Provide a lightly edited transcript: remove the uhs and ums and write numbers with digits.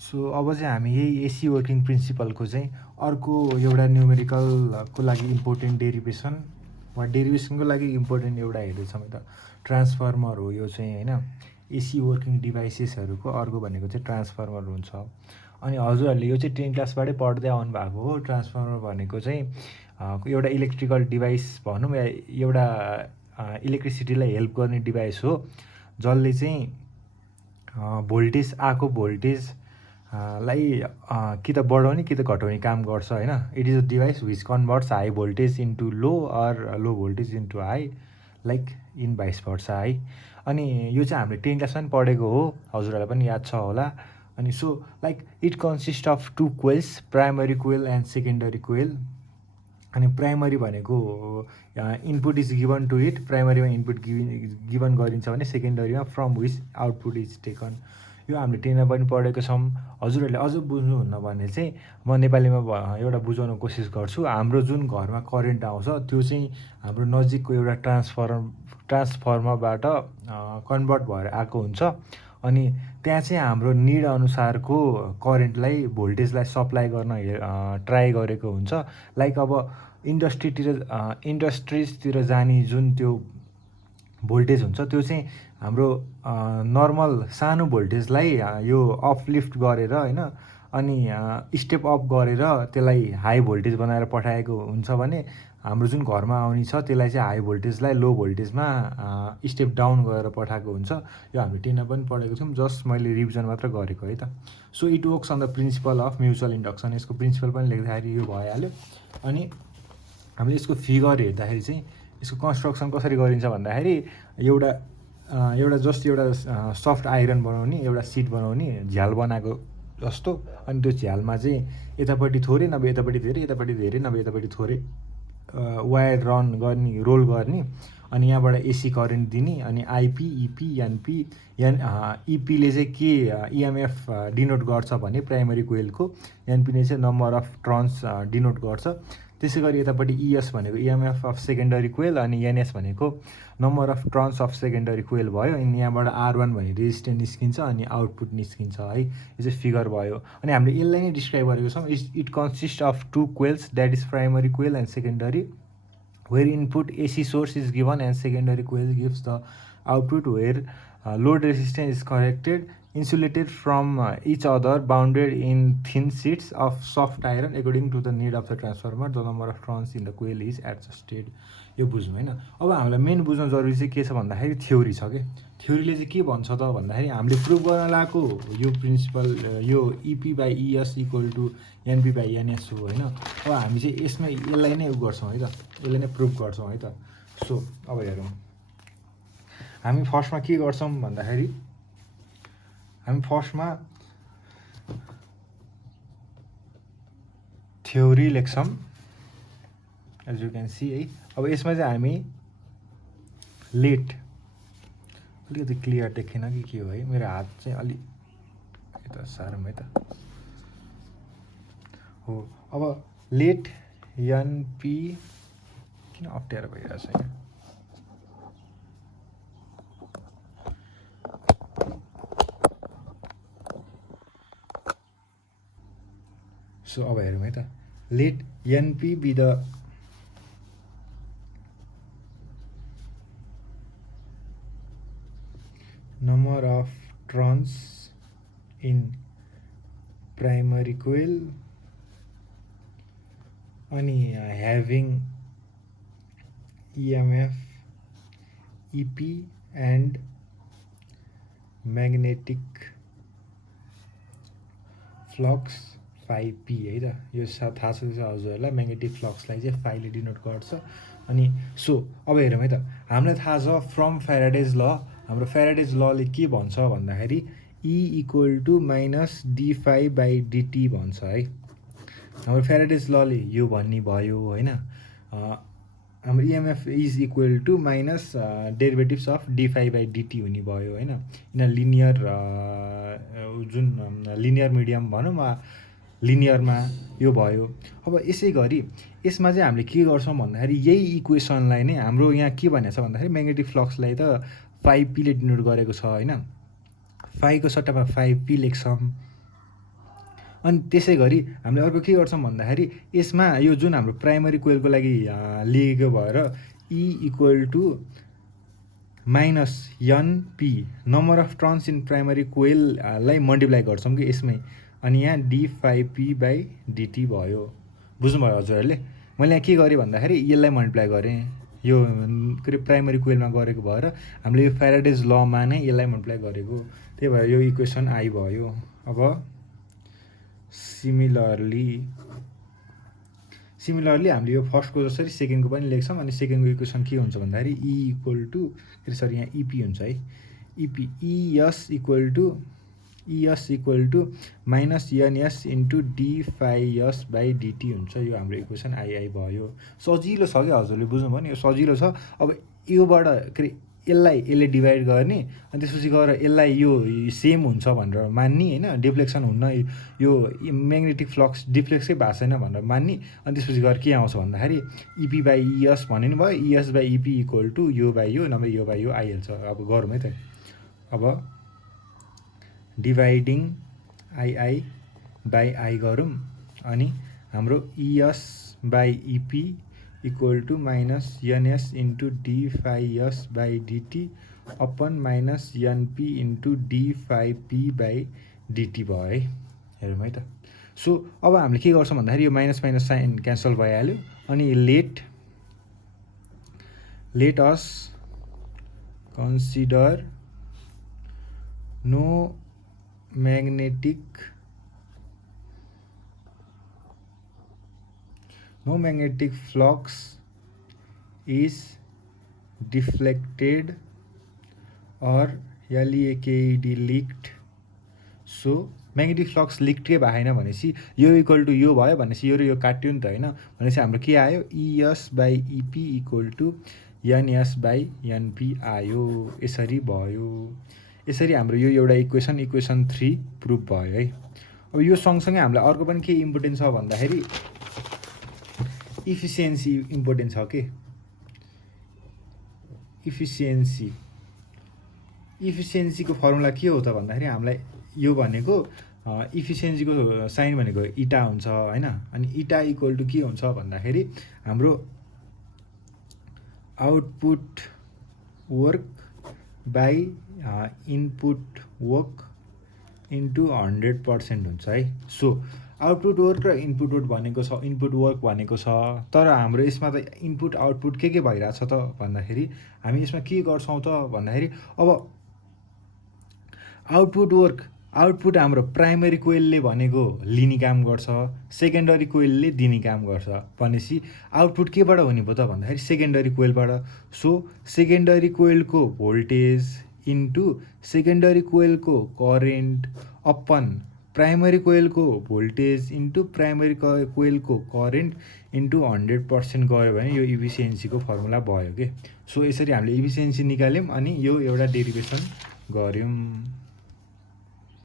So अब चाहिँ हामी यही एसी वर्किङ प्रिन्सिपलको चाहिँ अर्को एउटा न्युमेरिकलको लागि इम्पोर्टेन्ट डेरिभेसन वा डेरिभेसनको लागि इम्पोर्टेन्ट एउटा हेर्दैछौँ त ट्रान्सफर्मर हो यो चाहिँ होइन। एसी वर्किङ डिभाइसेसहरूको अर्को भनेको चाहिँ ट्रान्सफर्मर हुन्छ। अनि हजुरहरूले यो चाहिँ 10 क्लासबाटै पढ्दै आउनु भएको हो। ट्रान्सफर्मर भनेको चाहिँ एउटा इलेक्ट्रिकल डिभाइस भनौँ या एउटा इलेक्ट्रिसिटीलाई हेल्प गर्ने डिभाइस हो जसले चाहिँ भोल्टेज आएको भोल्टेज लाई कि त बढाउने कि त घटाउने काम गर्छ होइन। It is a device which converts high voltage into low or low voltage into high like in vice versa है। अनि यो चाहिँ हामीले 10 क्लासमा पनि पढेको हो, हजुरहरूलाई पनि याद छ होला। अनि so like it consist of 2 coils, primary coil and secondary coil. अनि प्राइमरी भनेको input is given to it, प्राइमरीमा इनपुट गिभन गरिन्छ भने सेकेन्डरीमा from which output is taken. यो हामीले 10मा पनि पढेको छौँ। हजुरहरूले अझ बुझ्नुहुन्न भने चाहिँ म नेपालीमा एउटा बुझाउन कोसिस गर्छु। हाम्रो जुन घरमा करेन्ट आउँछ त्यो चाहिँ हाम्रो नजिकको एउटा ट्रान्सफर्मरबाट कन्भर्ट भएर आएको हुन्छ। अनि त्यहाँ चाहिँ हाम्रो निड अनुसारको करेन्टलाई भोल्टेजलाई सप्लाई गर्न ट्राई गरेको हुन्छ। लाइक अब इन्डस्ट्रिजतिर जाने जुन त्यो भोल्टेज हुन्छ त्यो चाहिँ हाम्रो नर्मल सानो भोल्टेजलाई यो अपलिफ्ट गरेर होइन अनि स्टेप अप गरेर त्यसलाई हाई भोल्टेज बनाएर पठाएको हुन्छ भने हाम्रो जुन घरमा आउने छ त्यसलाई चाहिँ हाई भोल्टेजलाई लो भोल्टेजमा स्टेप डाउन गरेर पठाएको हुन्छ। यो हामीले 10मा पनि पढेको छौँ, जस्ट मैले रिभिजन मात्र गरेको है त। So it works on the principle of mutual induction. यसको प्रिन्सिपल पनि लेख्दाखेरि यो भइहाल्यो। अनि हामीले यसको फिगर हेर्दाखेरि चाहिँ यसको कन्स्ट्रक्सन कसरी गरिन्छ भन्दाखेरि एउटा जस्ट एउटा सफ्ट आइरन बनाउने, एउटा सिट बनाउने, झ्याल बनाएको जस्तो। अनि त्यो झ्यालमा चाहिँ यतापट्टि थोरै नभए यतापट्टि धेरै, यतापट्टि धेरै नभए यतापट्टि थोरै वायर रन गर्ने, रोल गर्ने। अनि यहाँबाट एसी करेन्ट दिने। अनि आइपी, इपी, एनपी। इपीले चाहिँ के इएमएफ डिनोट गर्छ भने प्राइमरी कोइलको, एनपीले चाहिँ नम्बर अफ टर्न्स डिनोट गर्छ। त्यसै गरी यतापट्टि इएस भनेको इएमएफ अफ सेकेन्डरी कोइल अनि एनएस भनेको number of turns of secondary coil भयो। अनि यहाँबाट R1 भने रेजिस्टेन्स निस्किन्छ अनि आउटपुट निस्किन्छ है। यो चाहिँ फिगर भयो। अनि हामीले यसलाई नै डिस्क्राइब गरेको छौँ। It consist of 2 coils that is primary coil and secondary where input AC source is given and secondary coil gives the output where load resistance is corrected, insulated from each other, bounded in thin sheets of soft iron according to the need of the transformer. The number of turns in the coil is adjusted. यो बुझ्नु होइन। अब हामीलाई main बुझ्न जरुरी चाहिँ के छ भन्दाखेरि थ्योरी छ क्या। थ्योरीले चाहिँ के भन्छ त भन्दाखेरि हामीले प्रुभ गर्न लागेको यो प्रिन्सिपल यो EP by ES equal to NP by NS हो होइन। अब हामी चाहिँ यसमा यसलाई नै गर्छौँ है त, यसलाई नै प्रुभ गर्छौँ है त। सो अब हेरौँ हामी फर्स्टमा के गर्छौँ भन्दाखेरि हामी फर्स्टमा थ्योरी लेख्छौँ एज यु क्यान सी है। अब यसमा चाहिँ हामी लेट अलिकति क्लियर देखेन कि के हो है, मेरो हात चाहिँ अलि यता सारौँ है त हो। अब लेट एनपी किन अप्ठ्यारो भइरहेछ यहाँ। सो अब हेरौँ है त। Let NP be the number of turns in primary coil अनि having EMF, EP and magnetic flux phi p है त। यो थाहा छ हजुरहरूलाई, म्याग्नेटिक फ्लक्सलाई चाहिँ फाइले डिनोट गर्छ। अनि सो अब हेरौँ है त। हामीलाई थाहा छ फ्रम फ्याराडेज ल, हाम्रो फ्याराडेज लले के भन्छ भन्दाखेरि E equal to minus d phi by dt भन्छ है। हाम्रो फ्याराडेज लले यो भन्ने भयो होइन। हाम्रो EMF is equal to minus derivatives of d phi by dt हुने भयो होइन। यिनीहरू लिनियर जुन लिनियर मिडियम भनौँ वा लिनियरमा यो भयो। अब यसै गरी यसमा चाहिँ हामीले के गर्छौँ भन्दाखेरि यही इक्वेसनलाई नै हाम्रो यहाँ के भनेको छ भन्दाखेरि म्याग्नेटिक फ्लक्सलाई त 5p ले डिनोट गरेको छ होइन। 5 को सट्टामा 5p लेख्छौँ अनि त्यसै गरी हामीले अर्को के गर्छौँ भन्दाखेरि यसमा यो जुन हाम्रो प्राइमरी कोइलको लागि लिएको भएर E equal to minus NP number of turns in primary कोइललाई मल्टिप्लाई गर्छौँ कि यसमै अनि यहाँ d∅p/dt भयो। बुझ्नुभयो हजुरहरूले? मैले यहाँ के गरेँ भन्दाखेरि यसलाई मल्टिप्लाई गरेँ, यो के अरे प्राइमरी कोइलमा गरेको भएर हामीले यो फ्याराडेज लमा नै यसलाई मल्टिप्लाई गरेको, त्यही भएर यो इक्वेसन आई भयो। अब सिमिलरली हामीले यो फर्स्टको जसरी सेकेन्डको पनि लेख्छौँ। अनि सेकेन्डको इक्वेसन के हुन्छ भन्दाखेरि E इक्वल टु सरी यहाँ EP हुन्छ है, EP ES equal to minus NS into d∅s/dt हुन्छ। यो हाम्रो इक्वेसन आई भयो। सजिलो छ क्या हजुरले बुझ्नुभयो नि, यो सजिलो छ। अब योबाट के अरे यसले डिभाइड गर्ने अनि त्यसपछि गएर यसलाई यो सेम हुन्छ भनेर मान्ने होइन, डिफ्लेक्सन हुन्न, यो म्याग्नेटिक फ्लक्स डिफ्लेक्सै भएको छैन भनेर मान्ने। अनि त्यसपछि गएर के आउँछ भन्दाखेरि EP/ES भन्ने नि भयो, ES/EP इक्वल टु यो बाई यो नभए यो बाई यो आइहाल्छ। अब गरौँ है त। अब डिभाइडिङ आई गरौँ अनि हाम्रो ES/EP equal to minus NS into d∅s/dt upon minus NP into d∅p/dt भयो है। हेरौँ है त। सो अब हामीले के गर्छौँ भन्दाखेरि यो माइनस माइनस साइन क्यान्सल भइहाल्यो अनि let us consider no magnetic flux is deflected or leaked. So magnetic flux leaked भएन भनेपछि यो इक्वल टु यो भयो भनेपछि यो काट्यो नि त होइन, भनेपछि हाम्रो के आयो ES/EP इक्वल टु NS/NP आयो। यसरी भयो। यसरी हाम्रो यो एउटा इक्वेसन 3 प्रुफ भयो है। अब यो सँगसँगै हामीलाई अर्को पनि के इम्पोर्टेन्ट छ भन्दाखेरि इफिसियन्सी इम्पोर्टेन्ट छ के। इफिसियन्सीको फर्मुला के हो त भन्दाखेरि हामीलाई यो भनेको इफिसियन्सीको साइन भनेको इटा हुन्छ होइन। अनि इटा इक्वल टु के हुन्छ भन्दाखेरि हाम्रो output work by input work into 100% हुन्छ है। सो आउटपुट वर्क र इनपुट वर्क भनेको छ, तर हाम्रो यसमा त इनपुट आउटपुट के भइरहेछ त भन्दाखेरि हामी यसमा के गर्छौँ त भन्दाखेरि अब आउटपुट हाम्रो प्राइमरी कोइलले भनेको लिने काम गर्छ, सेकेन्डरी कोइलले दिने काम गर्छ भनेपछि आउटपुट केबाट हुने भयो त भन्दाखेरि सेकेन्डरी कोइलबाट। सो सेकेन्डरी कोइलको भोल्टेज इन्टु सेकेन्डरी कोइलको करेन्ट अपन प्राइमरी कोइलको भोल्टेज इन्टु प्राइमरी कोइलको करेन्ट इन्टु 100% गयो भने यो इफिसियन्सीको फर्मुला भयो के। सो यसरी हामीले इफिसियन्सी निकाल्यौँ अनि यो एउटा डेरिभेसन गऱ्यौँ।